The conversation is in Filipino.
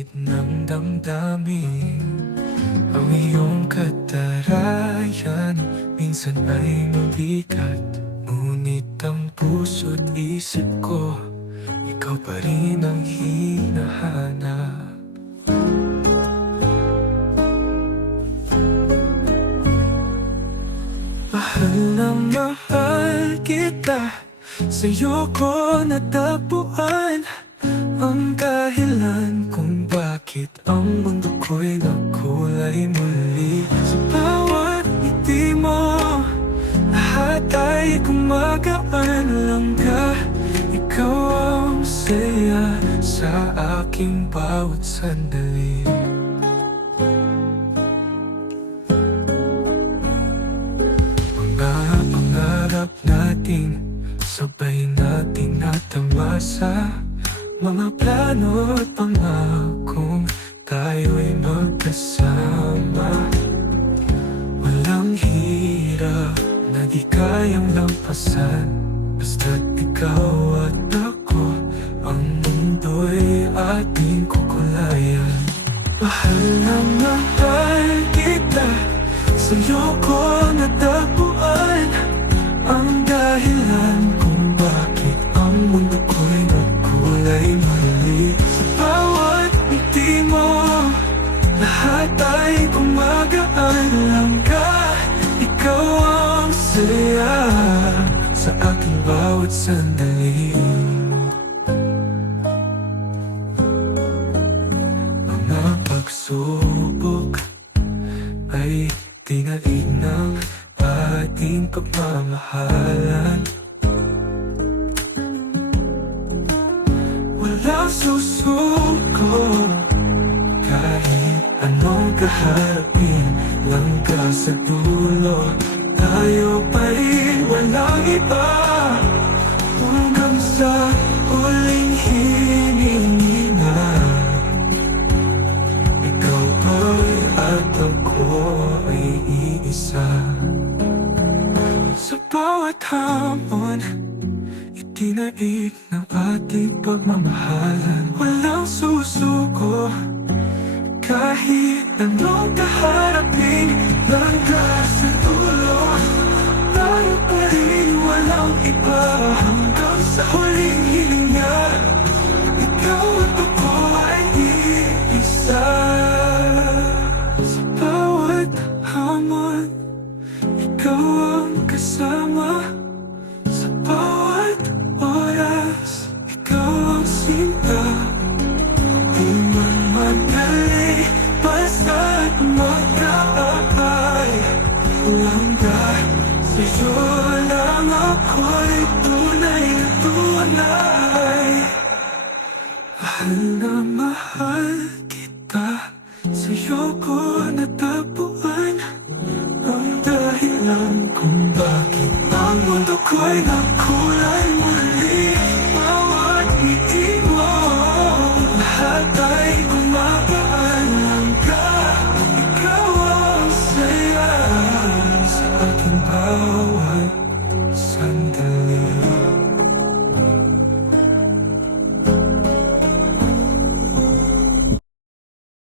langit ng damdamin. Ang iyong katarayan minsan ay mabigat, ngunit ang puso't isip ko, ikaw pa rin ang hinahanap. Mahal na mahal kita, sa'yo ko natagpuan ang dahilan kung bakit ang mundo ko'y nakulay muli. Sa bawat ngiti mo, lahat ay gumagaan lang ka. Ikaw ang saya sa aking bawat sandali. Mga pangarap natin, sabay nating natamasa. Mga plano at pangakong tayo'y magkasama. Walang hirap na di kayang lampasan, basta't ikaw at ako, ang mundo'y ating kukulayan. Mahal na mahal kita, sa'yo ko natagpuan ang dahilan kung bakit ang mundo ko'y nagkulay mali. Sa bawat ngiti mo, lahat ay gumagaan lang ka. Ikaw ang saya sa aking bawat sandali. Mga pagsubok ay tinaig ng ating pagmamahalan. Walang susuko kahit anong kaharapin, langga sa dulo, tayo pa rin, walang iba. Hanggang sa huling hininga, ikaw ay at ako ay iisa. Sa bawat hamon, itinaig ng ating pagmamahalan. Walang susuko kahit anong kaharapin, langga sa dulo, tayo pa rin, walang iba. Hanggang sa huling hininga, ikaw at ako